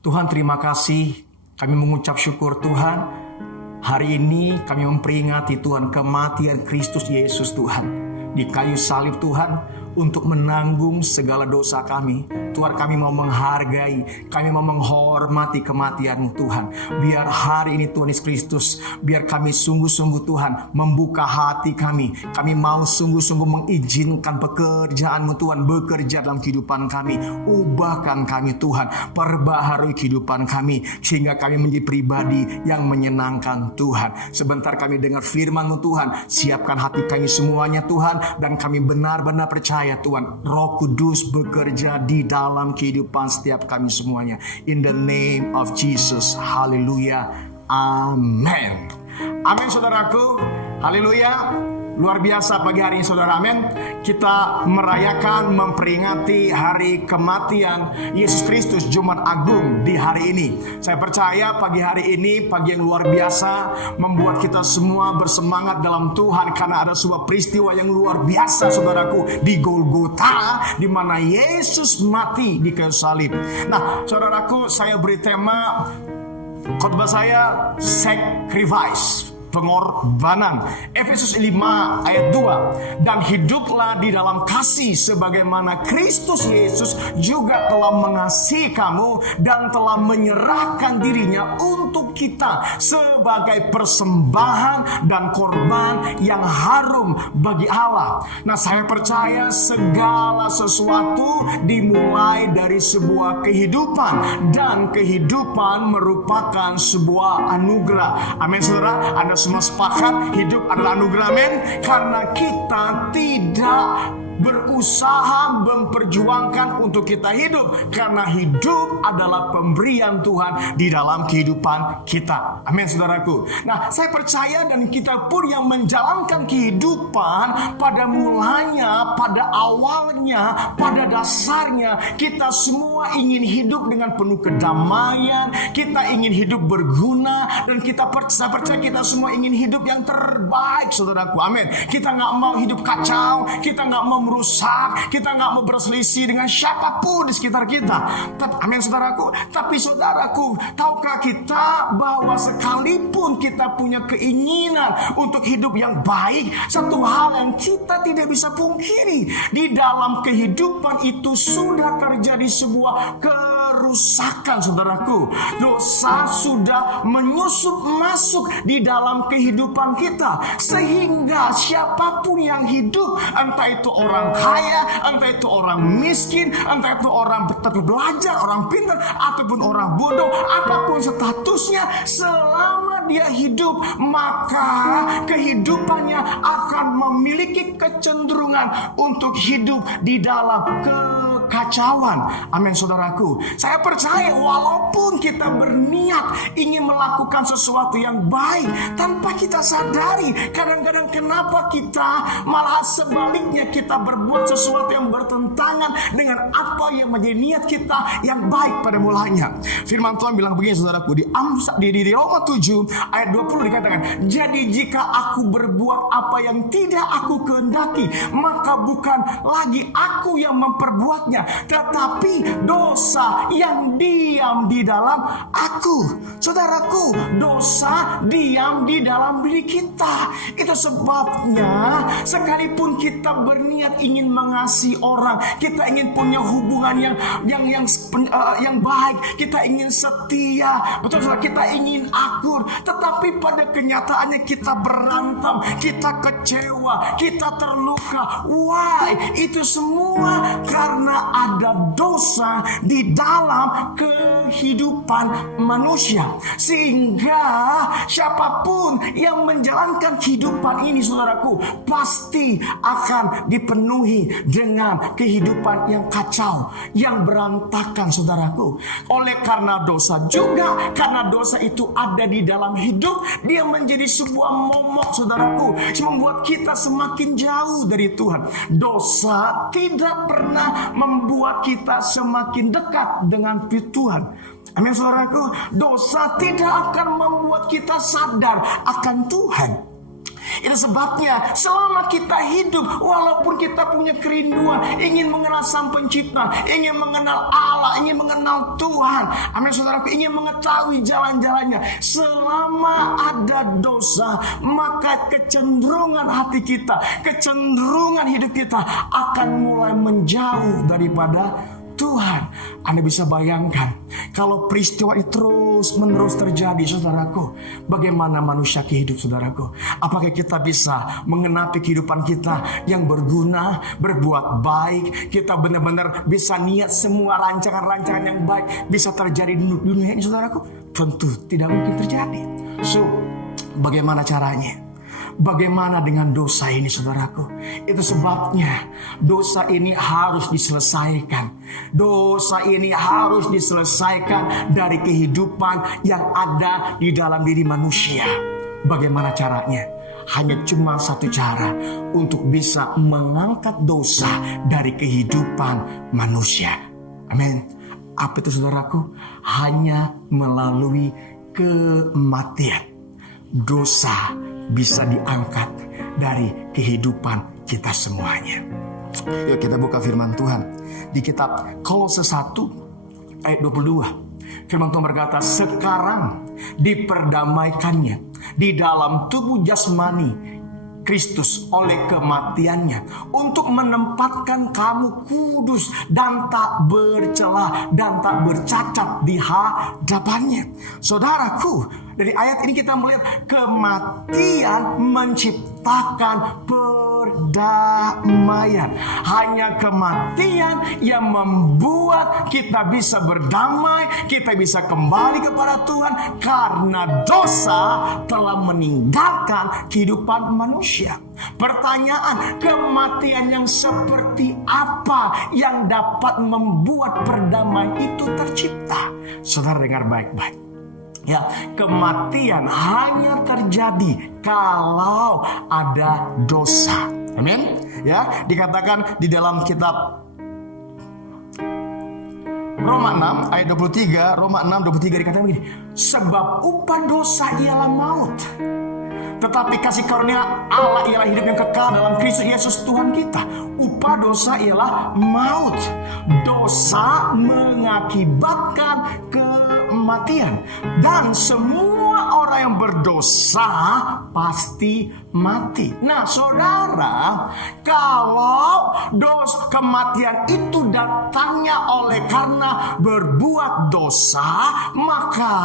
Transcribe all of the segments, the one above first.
Tuhan, terima kasih. Kami mengucap syukur Tuhan. Hari ini kami memperingati Tuhan kematian Kristus Yesus Tuhan di kayu salib Tuhan untuk menanggung segala dosa kami. Tuhan, kami mau menghargai, kami mau menghormati kematian-Mu Tuhan. Biar hari ini Tuhan Yesus Kristus, biar kami sungguh-sungguh Tuhan membuka hati kami. Kami mau sungguh-sungguh mengizinkan pekerjaan-Mu Tuhan bekerja dalam kehidupan kami. Ubahkan kami Tuhan, perbaharui kehidupan kami sehingga kami menjadi pribadi yang menyenangkan Tuhan. Sebentar kami dengar firman-Mu Tuhan, siapkan hati kami semuanya Tuhan, dan kami benar-benar percaya Tuhan, Roh Kudus bekerja di dalam kehidupan setiap kami semuanya. In the name of Jesus. Haleluya. Amin. Amin saudaraku. Haleluya. Luar biasa pagi hari ini saudara, amin. Kita merayakan, memperingati hari kematian Yesus Kristus, Jumat Agung di hari ini. Saya percaya pagi hari ini, pagi yang luar biasa, membuat kita semua bersemangat dalam Tuhan. Karena ada sebuah peristiwa yang luar biasa saudaraku, di Golgota, di mana Yesus mati di kayu salib. Nah saudaraku, saya beri tema khotbah saya, sacrifice, pengorbanan. Efesus 5 ayat 2. Dan hiduplah di dalam kasih sebagaimana Kristus Yesus juga telah mengasihi kamu dan telah menyerahkan dirinya untuk kita sebagai persembahan dan korban yang harum bagi Allah. Nah, saya percaya segala sesuatu dimulai dari sebuah kehidupan, dan kehidupan merupakan sebuah anugerah. Amin saudara. Anda semua sepakat hidup adalah anugerah, amin. Karena kita tidak berusaha memperjuangkan untuk kita hidup, karena hidup adalah pemberian Tuhan di dalam kehidupan kita. Amin saudaraku. Nah, saya percaya dan kita pun yang menjalankan kehidupan, pada mulanya, pada awalnya, pada dasarnya kita semua ingin hidup dengan penuh kedamaian, kita ingin hidup berguna, dan saya percaya kita semua ingin hidup yang terbaik saudaraku. Amin. Kita gak mau hidup kacau, kita gak mau merusak, kita gak mau berselisih dengan siapapun di sekitar kita. Amin saudaraku. Tapi saudaraku, tahukah kita bahwa sekalipun kita punya keinginan untuk hidup yang baik, satu hal yang kita tidak bisa pungkiri, di dalam kehidupan itu sudah terjadi sebuah kerusakan saudaraku. Dosa sudah menyusup masuk di dalam kehidupan kita, sehingga siapapun yang hidup, entah itu orang kaya, entah itu orang miskin, entah itu orang belajar, orang pintar, ataupun orang bodoh, apapun statusnya, selama dia hidup, maka kehidupannya akan memiliki kecenderungan untuk hidup di dalam kekacauan. Amin saudaraku. Saya percaya walaupun kita berniat ingin melakukan sesuatu yang baik, tanpa kita sadari, kadang-kadang kenapa kita malah sebaliknya, kita berbuat sesuatu yang bertentangan dengan apa yang menjadi niat kita yang baik pada mulanya. Firman Tuhan bilang begini saudaraku, di Roma 7 ayat 20 dikatakan, jadi jika aku berbuat apa yang tidak aku kehendaki, maka bukan lagi aku yang memperbuatnya, tetapi dosa yang diam di dalam aku. Saudaraku, dosa diam di dalam diri kita. Itu sebabnya sekalipun kita berniat ingin mengasihi orang, kita ingin punya hubungan yang baik, kita ingin setia, betul saudara, kita ingin akur, tetapi pada kenyataannya kita berantem, kita kecewa, kita terluka. Why? Itu semua karena ada dosa di dalam kehidupan manusia, sehingga siapapun yang menjalankan kehidupan ini saudaraku, pasti akan dipenuhi dengan kehidupan yang kacau, yang berantakan saudaraku. Oleh karena dosa juga, karena dosa itu ada di dalam hidup, dia menjadi sebuah momok saudaraku, membuat kita semakin jauh dari Tuhan. Dosa tidak pernah membuat kita semakin dekat dengan Tuhan. Amin saudaraku. Dosa tidak akan membuat kita sadar akan Tuhan. Itu sebabnya selama kita hidup, walaupun kita punya kerinduan, ingin mengenal Sang Pencipta, ingin mengenal Allah, ingin mengenal Tuhan, amin saudaraku, ingin mengetahui jalan-jalannya, selama ada dosa, maka kecenderungan hati kita, kecenderungan hidup kita akan mulai menjauh daripada Tuhan. Anda bisa bayangkan kalau peristiwa itu terus menerus terjadi, saudaraku, bagaimana manusia hidup, saudaraku? Apakah kita bisa mengenapi kehidupan kita yang berguna, berbuat baik, kita benar-benar bisa niat semua rancangan-rancangan yang baik bisa terjadi di dunia ini, saudaraku? Tentu tidak mungkin terjadi. So, bagaimana caranya? Bagaimana dengan dosa ini, saudaraku? Itu sebabnya dosa ini harus diselesaikan. Dosa ini harus diselesaikan dari kehidupan yang ada di dalam diri manusia. Bagaimana caranya? Hanya cuma satu cara untuk bisa mengangkat dosa dari kehidupan manusia. Amin. Apa itu, saudaraku? Hanya melalui kematian. Dosa bisa diangkat dari kehidupan kita semuanya. Yuk kita buka firman Tuhan di kitab Kolose 1 ayat 22. Firman Tuhan berkata, sekarang diperdamaikannya di dalam tubuh jasmani Kristus oleh kematiannya, untuk menempatkan kamu kudus dan tak bercela dan tak bercacat di hadapannya. Saudaraku, dari ayat ini kita melihat kematian menciptakan perdamaian. Hanya kematian yang membuat kita bisa berdamai, kita bisa kembali kepada Tuhan, karena dosa telah meninggalkan kehidupan manusia. Pertanyaan, kematian yang seperti apa yang dapat membuat perdamaian itu tercipta? Saudara dengar baik-baik. Ya, kematian hanya terjadi kalau ada dosa. Amin. Ya, dikatakan di dalam kitab Roma 6 ayat 23, Roma 6:23 dikatakan begini, sebab upah dosa ialah maut, tetapi kasih karunia Allah ialah hidup yang kekal dalam Kristus Yesus Tuhan kita. Upah dosa ialah maut. Dosa mengakibatkan kematian, dan semua orang yang berdosa pasti mati. Nah, saudara, kalau kematian itu datangnya oleh karena berbuat dosa, maka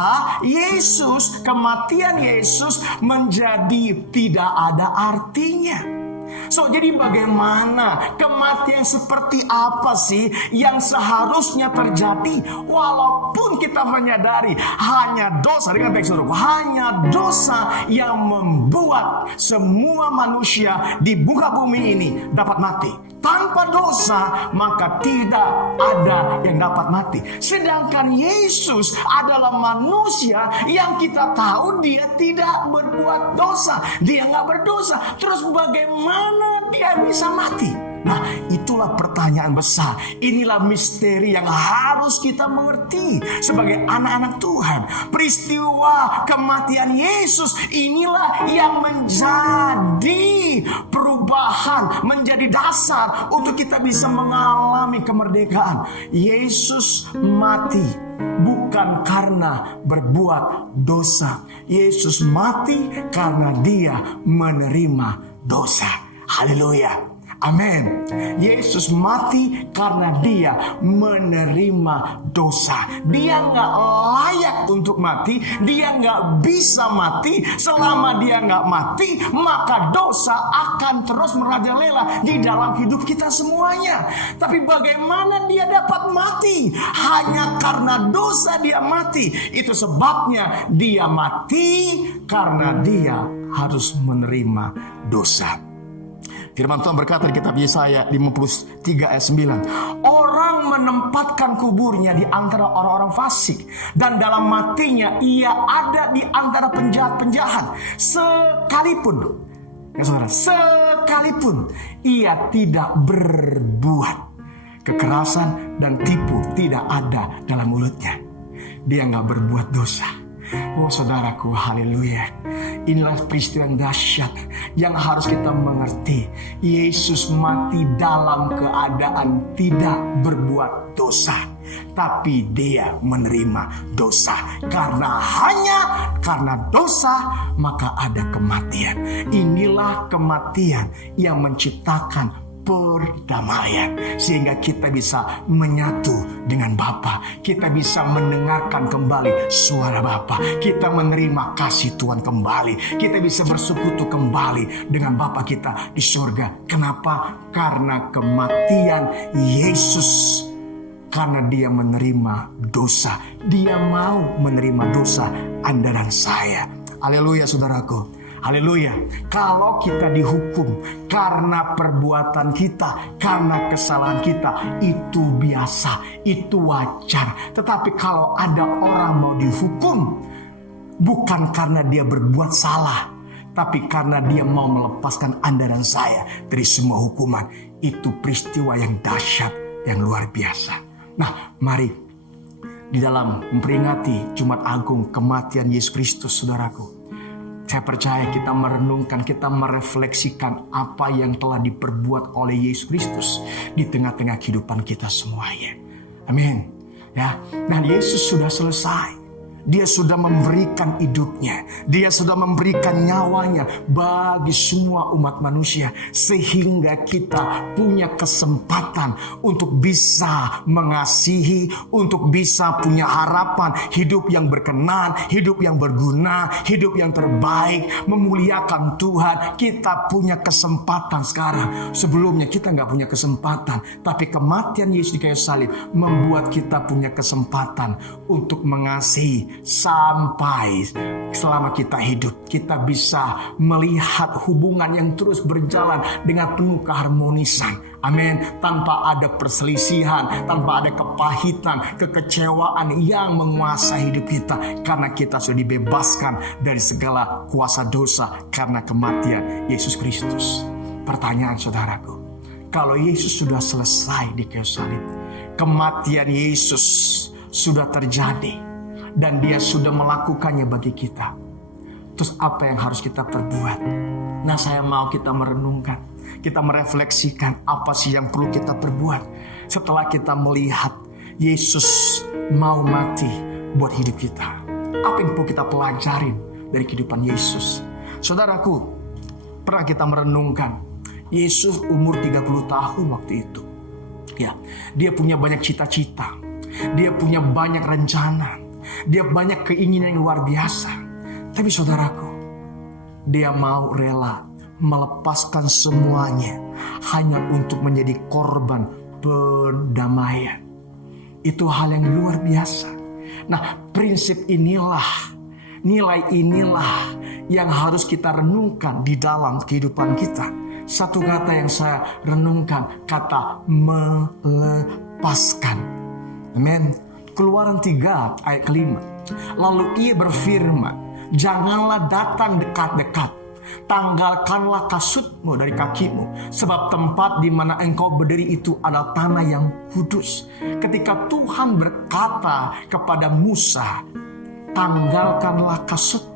kematian Yesus menjadi tidak ada artinya. So, jadi bagaimana, kematian seperti apa sih yang seharusnya terjadi? Walaupun kita menyadari hanya dosa, dengan baik saudara, hanya dosa yang membuat semua manusia di muka bumi ini dapat mati. Tanpa dosa, maka tidak ada yang dapat mati. Sedangkan Yesus adalah manusia yang kita tahu dia tidak berbuat dosa. Dia nggak berdosa. Terus bagaimana dia bisa mati? Nah, itulah pertanyaan besar. Inilah misteri yang harus kita mengerti sebagai anak-anak Tuhan. Peristiwa kematian Yesus inilah yang menjadi perubahan, menjadi dasar untuk kita bisa mengalami kemerdekaan. Yesus mati bukan karena berbuat dosa. Yesus mati karena dia menerima dosa. Haleluya. Amin. Yesus mati karena dia menerima dosa. Dia gak layak untuk mati. Dia gak bisa mati. Selama dia gak mati, maka dosa akan terus merajalela di dalam hidup kita semuanya. Tapi bagaimana dia dapat mati? Hanya karena dosa dia mati. Itu sebabnya dia mati, karena dia harus menerima dosa. Firman Tuhan berkata di kitab Yesaya 53 ayat 9. Orang menempatkan kuburnya di antara orang-orang fasik, dan dalam matinya ia ada di antara penjahat-penjahat. Sekalipun, ya saudara, sekalipun ia tidak berbuat kekerasan dan tipu tidak ada dalam mulutnya. Dia gak berbuat dosa. Oh saudaraku, haleluya. Inilah peristiwa yang dahsyat yang harus kita mengerti. Yesus mati dalam keadaan tidak berbuat dosa, tapi dia menerima dosa. Hanya karena dosa maka ada kematian. Inilah kematian yang menciptakan perdamaian, sehingga kita bisa menyatu dengan Bapa. Kita bisa mendengarkan kembali suara Bapa. Kita menerima kasih Tuhan kembali. Kita bisa bersekutu kembali dengan Bapa kita di surga. Kenapa? Karena kematian Yesus. Karena dia menerima dosa. Dia mau menerima dosa Anda dan saya. Haleluya saudaraku. Haleluya. Kalau kita dihukum karena perbuatan kita, karena kesalahan kita, itu biasa, itu wajar. Tetapi kalau ada orang mau dihukum bukan karena dia berbuat salah, tapi karena dia mau melepaskan Anda dan saya dari semua hukuman, itu peristiwa yang dahsyat, yang luar biasa. Nah, mari di dalam memperingati Jumat Agung kematian Yesus Kristus, saudaraku, saya percaya kita merenungkan, kita merefleksikan apa yang telah diperbuat oleh Yesus Kristus di tengah-tengah kehidupan kita semuanya. Amin. Ya, dan Yesus sudah selesai. Dia sudah memberikan hidupnya. Dia sudah memberikan nyawanya bagi semua umat manusia. Sehingga kita punya kesempatan untuk bisa mengasihi, untuk bisa punya harapan. Hidup yang berkenan, hidup yang berguna, hidup yang terbaik, memuliakan Tuhan. Kita punya kesempatan sekarang. Sebelumnya kita gak punya kesempatan. Tapi kematian Yesus di kayu salib membuat kita punya kesempatan untuk mengasihi. Sampai selama kita hidup, kita bisa melihat hubungan yang terus berjalan dengan penuh keharmonisan. Amin. Tanpa ada perselisihan, tanpa ada kepahitan, kekecewaan yang menguasai hidup kita. Karena kita sudah dibebaskan dari segala kuasa dosa karena kematian Yesus Kristus. Pertanyaan saudaraku, kalau Yesus sudah selesai di kayu salib, kematian Yesus sudah terjadi, dan dia sudah melakukannya bagi kita. Terus apa yang harus kita perbuat? Nah, saya mau kita merenungkan, kita merefleksikan apa sih yang perlu kita perbuat setelah kita melihat Yesus mau mati buat hidup kita. Apa yang perlu kita pelajarin dari kehidupan Yesus? Saudaraku, pernah kita merenungkan Yesus umur 30 tahun waktu itu. Ya, dia punya banyak cita-cita, dia punya banyak rencana, dia banyak keinginan yang luar biasa. Tapi saudaraku, dia mau rela melepaskan semuanya hanya untuk menjadi korban perdamaian. Itu hal yang luar biasa. Nah, prinsip inilah, nilai inilah yang harus kita renungkan di dalam kehidupan kita. Satu kata yang saya renungkan, kata melepaskan. Amin. Keluaran 3 ayat 5. Lalu ia berfirman, janganlah datang dekat-dekat. Tanggalkanlah kasutmu dari kakimu. Sebab tempat di mana engkau berdiri itu adalah tanah yang kudus. Ketika Tuhan berkata kepada Musa, tanggalkanlah kasutmu.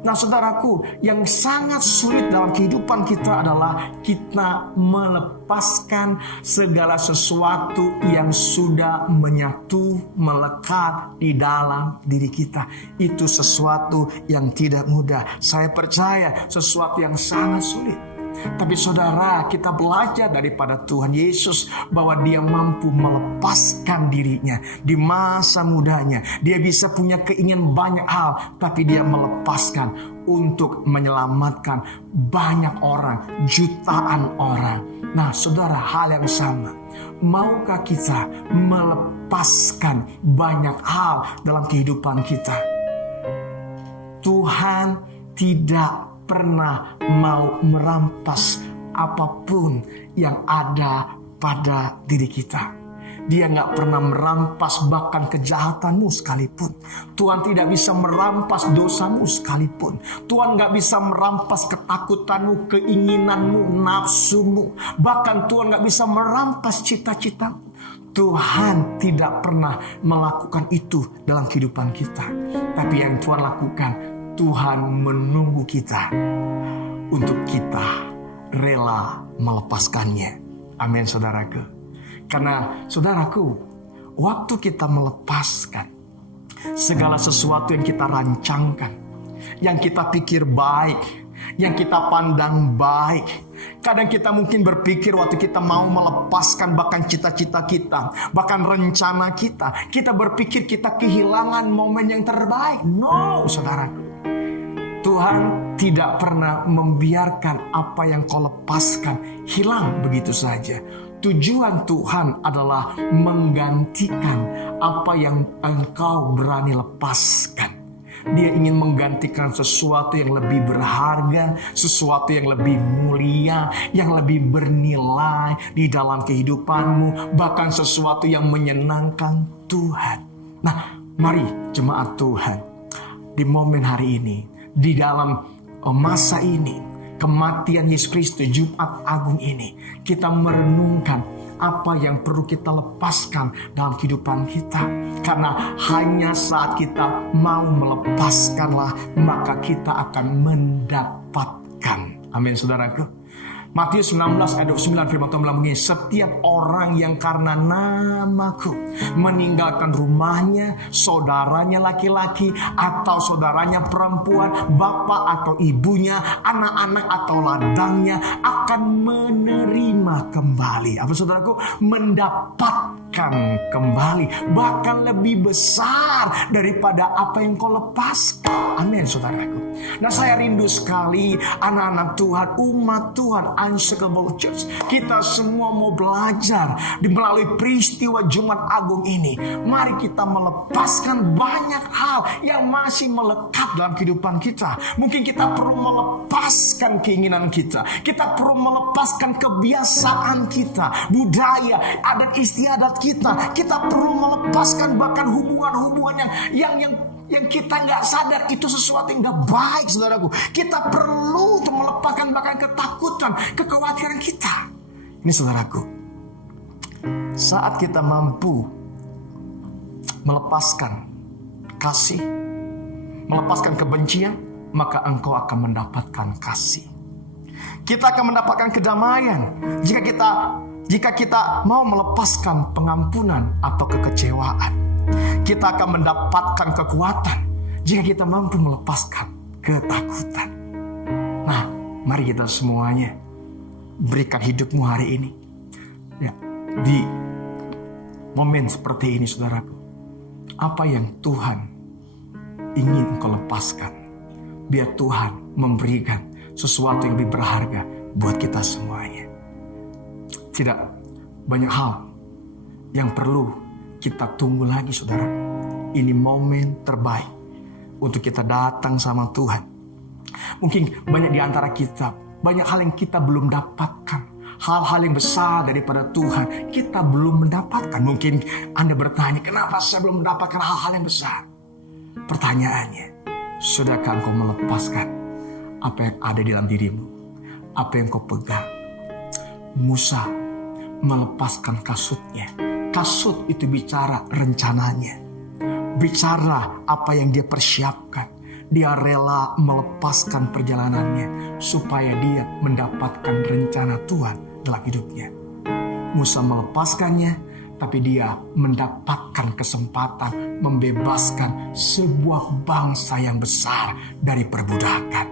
Nah saudaraku, yang sangat sulit dalam kehidupan kita adalah kita melepaskan segala sesuatu yang sudah menyatu, melekat di dalam diri kita. Itu sesuatu yang tidak mudah. Saya percaya sesuatu yang sangat sulit. Tapi saudara, kita belajar daripada Tuhan Yesus bahwa dia mampu melepaskan dirinya di masa mudanya. Dia bisa punya keinginan banyak hal, tapi dia melepaskan untuk menyelamatkan banyak orang, jutaan orang. Nah saudara, hal yang sama. Maukah kita melepaskan banyak hal dalam kehidupan kita? Tuhan tidak pernah mau merampas apapun yang ada pada diri kita. Dia gak pernah merampas bahkan kejahatanmu sekalipun. Tuhan tidak bisa merampas dosamu sekalipun. Tuhan gak bisa merampas ketakutanmu, keinginanmu, nafsumu. Bahkan Tuhan gak bisa merampas cita-citamu. Tuhan tidak pernah melakukan itu dalam kehidupan kita. Tapi yang Tuhan lakukan, Tuhan menunggu kita untuk kita rela melepaskannya. Amin, saudaraku. Karena saudaraku, waktu kita melepaskan segala sesuatu yang kita rancangkan, yang kita pikir baik, yang kita pandang baik. Kadang kita mungkin berpikir waktu kita mau melepaskan bahkan cita-cita kita, bahkan rencana kita, kita berpikir kita kehilangan momen yang terbaik. No, saudaraku. Tuhan tidak pernah membiarkan apa yang kau lepaskan hilang begitu saja. Tujuan Tuhan adalah menggantikan apa yang engkau berani lepaskan. Dia ingin menggantikan sesuatu yang lebih berharga, sesuatu yang lebih mulia, yang lebih bernilai di dalam kehidupanmu, bahkan sesuatu yang menyenangkan Tuhan. Nah, mari jemaat Tuhan, di momen hari ini, di dalam masa ini, kematian Yesus Kristus, Jumat Agung ini, kita merenungkan apa yang perlu kita lepaskan dalam kehidupan kita. Karena hanya saat kita mau melepaskanlah, maka kita akan mendapatkan. Amin, saudaraku. Matius 19 ayat 29 firman Tuhan bilang begini, setiap orang yang karena namaku meninggalkan rumahnya, saudaranya laki-laki atau saudaranya perempuan, bapak atau ibunya, anak-anak atau ladangnya akan menerima kembali. Apa saudaraku? Mendapatkan kembali, bahkan lebih besar daripada apa yang kau lepaskan. Amin, saudaraku. Nah, saya rindu sekali anak-anak Tuhan, umat Tuhan, Unshakable Church, kita semua mau belajar melalui peristiwa Jumat Agung ini. Mari kita melepaskan banyak hal yang masih melekat dalam kehidupan kita. Mungkin kita perlu melepaskan keinginan kita, kita perlu melepaskan kebiasaan kita, budaya, adat istiadat kita. Kita perlu melepaskan bahkan hubungan-hubungan yang kita nggak sadar itu sesuatu yang nggak baik, saudaraku. Kita perlu untuk melepaskan bahkan ketakutan, kekhawatiran kita. Ini saudaraku, saat kita mampu melepaskan kasih, melepaskan kebencian, maka engkau akan mendapatkan kasih. Kita akan mendapatkan kedamaian jika kita mau melepaskan pengampunan atau kekecewaan. Kita akan mendapatkan kekuatan jika kita mampu melepaskan ketakutan. Nah, mari kita semuanya berikan hidupmu hari ini ya, di momen seperti ini, saudaraku. Apa yang Tuhan ingin kau lepaskan, biar Tuhan memberikan sesuatu yang lebih berharga buat kita semuanya. Tidak banyak hal yang perlu kita tunggu lagi, saudara. Ini momen terbaik untuk kita datang sama Tuhan. Mungkin banyak di antara kita, banyak hal yang kita belum dapatkan. Hal-hal yang besar daripada Tuhan kita belum mendapatkan. Mungkin Anda bertanya, kenapa saya belum mendapatkan hal-hal yang besar? Pertanyaannya, sudahkah engkau melepaskan apa yang ada di dalam dirimu? Apa yang kau pegang? Musa melepaskan kasutnya. Kasut itu bicara rencananya, bicara apa yang dia persiapkan. Dia rela melepaskan perjalanannya supaya dia mendapatkan rencana Tuhan dalam hidupnya. Musa melepaskannya, tapi dia mendapatkan kesempatan membebaskan sebuah bangsa yang besar dari perbudakan.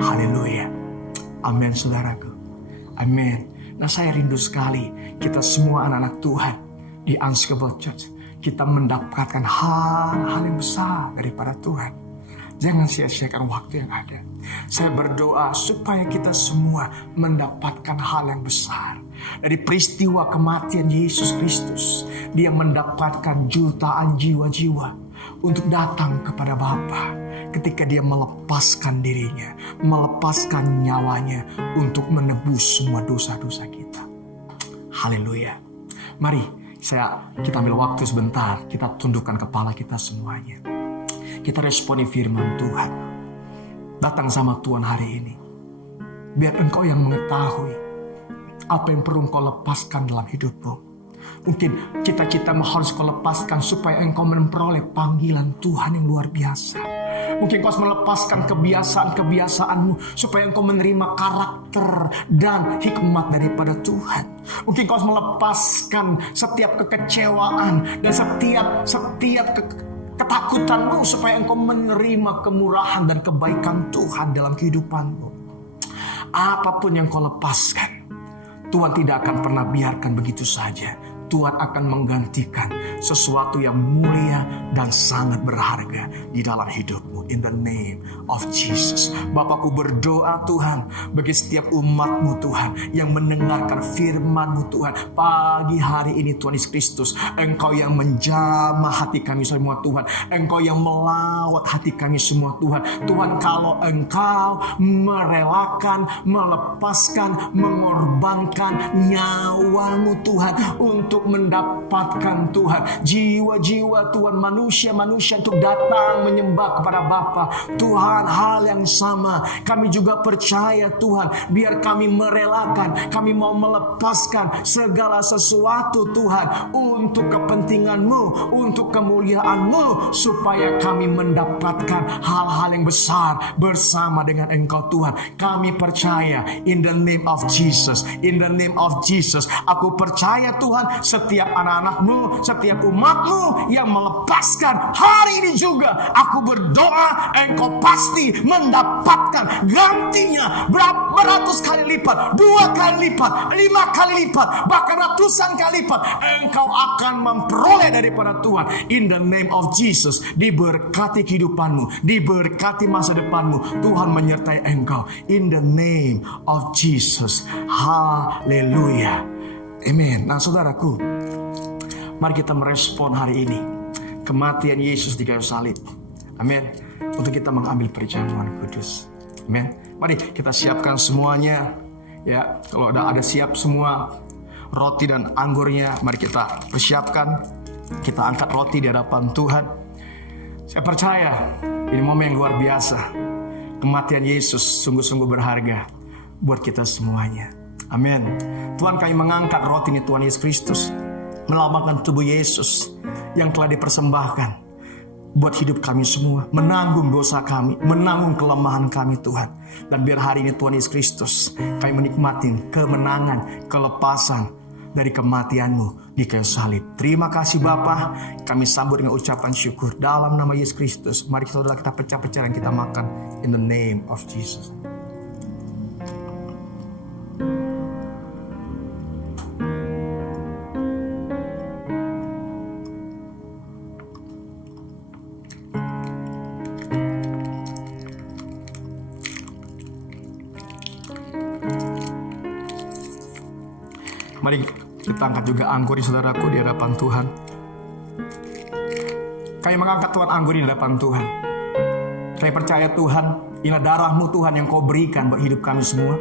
Haleluya. Amin, saudaraku. Amin. Nah, saya rindu sekali kita semua anak-anak Tuhan di Unshakable Church, kita mendapatkan hal-hal yang besar daripada Tuhan. Jangan sia-siakan waktu yang ada. Saya berdoa supaya kita semua mendapatkan hal yang besar. Dari peristiwa kematian Yesus Kristus, dia mendapatkan jutaan jiwa-jiwa untuk datang kepada Bapa. Ketika dia melepaskan dirinya, melepaskan nyawanya untuk menebus semua dosa-dosa kita. Haleluya. Mari kita ambil waktu sebentar, kita tundukkan kepala kita semuanya. Kita responi firman Tuhan. Datang sama Tuhan hari ini. Biar engkau yang mengetahui apa yang perlu engkau lepaskan dalam hidupmu. Mungkin cita-citamu harus kau lepaskan supaya engkau memperoleh panggilan Tuhan yang luar biasa. Mungkin Engkau harus melepaskan kebiasaan-kebiasaanmu supaya Engkau menerima karakter dan hikmat daripada Tuhan. Mungkin Engkau harus melepaskan setiap kekecewaan dan setiap ketakutanmu supaya Engkau menerima kemurahan dan kebaikan Tuhan dalam kehidupanmu. Apapun yang kau lepaskan, Tuhan tidak akan pernah biarkan begitu saja. Tuhan akan menggantikan sesuatu yang mulia dan sangat berharga di dalam hidupmu. In the name of Jesus. Bapakku berdoa Tuhan bagi setiap umatmu Tuhan yang mendengarkan firman-Mu Tuhan. Pagi hari ini Tuhan Yesus Kristus, Engkau yang menjamah hati kami semua Tuhan. Engkau yang melawat hati kami semua Tuhan. Tuhan, kalau Engkau merelakan, melepaskan, mengorbankan nyawa-Mu Tuhan untuk mendapatkan Tuhan jiwa-jiwa Tuhan, manusia-manusia untuk datang menyembah kepada Bapa. Tuhan, hal yang sama kami juga percaya Tuhan, biar kami merelakan, kami mau melepaskan segala sesuatu Tuhan untuk kepentingan-Mu, untuk kemuliaan-Mu, supaya kami mendapatkan hal-hal yang besar bersama dengan Engkau Tuhan. Kami percaya in the name of Jesus, in the name of Jesus. Aku percaya Tuhan, setiap anak-anak-Mu, setiap umat-Mu yang melepaskan hari ini juga, aku berdoa Engkau pasti mendapatkan gantinya beratus kali lipat, 2 kali lipat, 5 kali lipat, bahkan ratusan kali lipat. Engkau akan memperoleh daripada Tuhan. In the name of Jesus, diberkati kehidupanmu, diberkati masa depanmu. Tuhan menyertai engkau. In the name of Jesus. Haleluya. Amen. Nah saudaraku, mari kita merespon hari ini kematian Yesus di kayu salib. Amin. Untuk kita mengambil perjamuan kudus. Amin. Mari kita siapkan semuanya. Ya, kalau ada siap semua roti dan anggurnya, mari kita persiapkan. Kita angkat roti di hadapan Tuhan. Saya percaya ini momen yang luar biasa. Kematian Yesus sungguh-sungguh berharga buat kita semuanya. Amin. Tuhan, kami mengangkat roti ini Tuhan Yesus Kristus, melambangkan tubuh Yesus yang telah dipersembahkan buat hidup kami semua, menanggung dosa kami, menanggung kelemahan kami Tuhan. Dan biar hari ini Tuhan Yesus Kristus, kami menikmati kemenangan, kelepasan dari kematian-Mu di kayu salib. Terima kasih Bapa, kami sambut dengan ucapan syukur dalam nama Yesus Kristus. Mari saudara kita pecah-pecah dan kita makan in the name of Jesus. Mari kita angkat juga anggur di saudaraku di hadapan Tuhan. Kami mengangkat Tuhan anggur di hadapan Tuhan. Saya percaya Tuhan, inilah darah-Mu Tuhan yang Kau berikan buat hidup kami semua.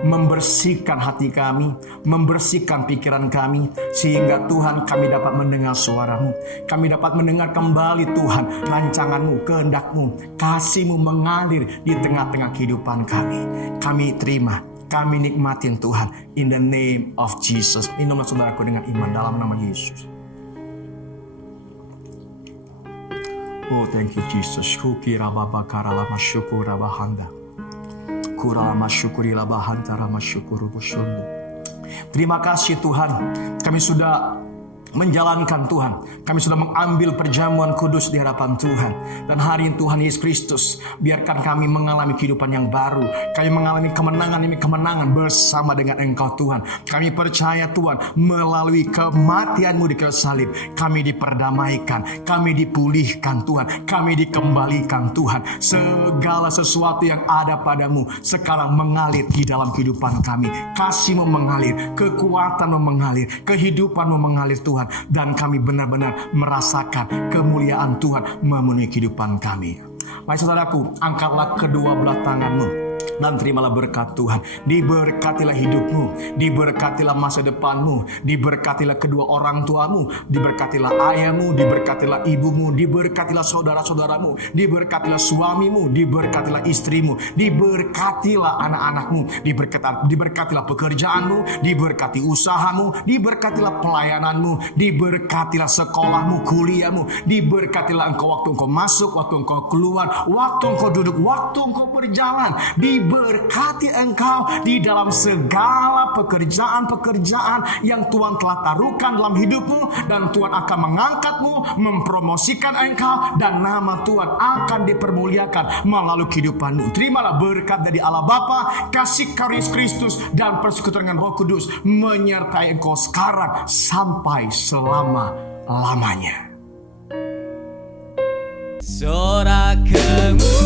Membersihkan hati kami, membersihkan pikiran kami, sehingga Tuhan kami dapat mendengar suara-Mu. Kami dapat mendengar kembali Tuhan rancangan-Mu, kehendak-Mu, kasih-Mu mengalir di tengah-tengah kehidupan kami. Kami terima, kami nikmatin Tuhan. In the name of Jesus. Minumlah saudaraku dengan iman dalam nama Yesus. Oh, thank you Jesus. Kukira baba karala masyukura bahanda. Kura masyukuri labahanta ramasyukuru busyundu. Terima kasih Tuhan. Kami sudah menjalankan Tuhan. Kami sudah mengambil perjamuan kudus di hadapan Tuhan. Dan hari ini Tuhan Yesus Kristus, biarkan kami mengalami kehidupan yang baru. Kami mengalami kemenangan demi kemenangan bersama dengan Engkau Tuhan. Kami percaya Tuhan, melalui kematian-Mu di kayu salib, kami diperdamaikan, kami dipulihkan Tuhan, kami dikembalikan Tuhan. Segala sesuatu yang ada padamu sekarang mengalir di dalam kehidupan kami. Kasih-Mu mengalir, kekuatan-Mu mengalir, kehidupan-Mu mengalir Tuhan. Dan kami benar-benar merasakan kemuliaan Tuhan memenuhi kehidupan kami. Mari saudaraku, angkatlah kedua belah tanganmu. dan terimalah berkat Tuhan. Diberkatilah hidupmu, diberkatilah masa depanmu, diberkatilah kedua orang tuamu, diberkatilah ayahmu, diberkatilah ibumu, diberkatilah saudara-saudaramu, diberkatilah suamimu, diberkatilah istrimu, diberkatilah anak-anakmu, diberkatilah pekerjaanmu, diberkati usahamu, diberkatilah pelayananmu, diberkatilah sekolahmu, kuliahmu, diberkatilah engkau waktu engkau masuk, waktu engkau keluar, waktu engkau duduk, waktu engkau berjalan. Diberkati engkau di dalam segala pekerjaan-pekerjaan yang Tuhan telah taruhkan dalam hidupmu, dan Tuhan akan mengangkatmu, mempromosikan engkau, dan nama Tuhan akan dipermuliakan melalui kehidupanmu. Terimalah berkat dari Allah Bapa, kasih karunia Kristus, dan persekutuan dengan Roh Kudus menyertai engkau sekarang sampai selama-lamanya. Sorakemu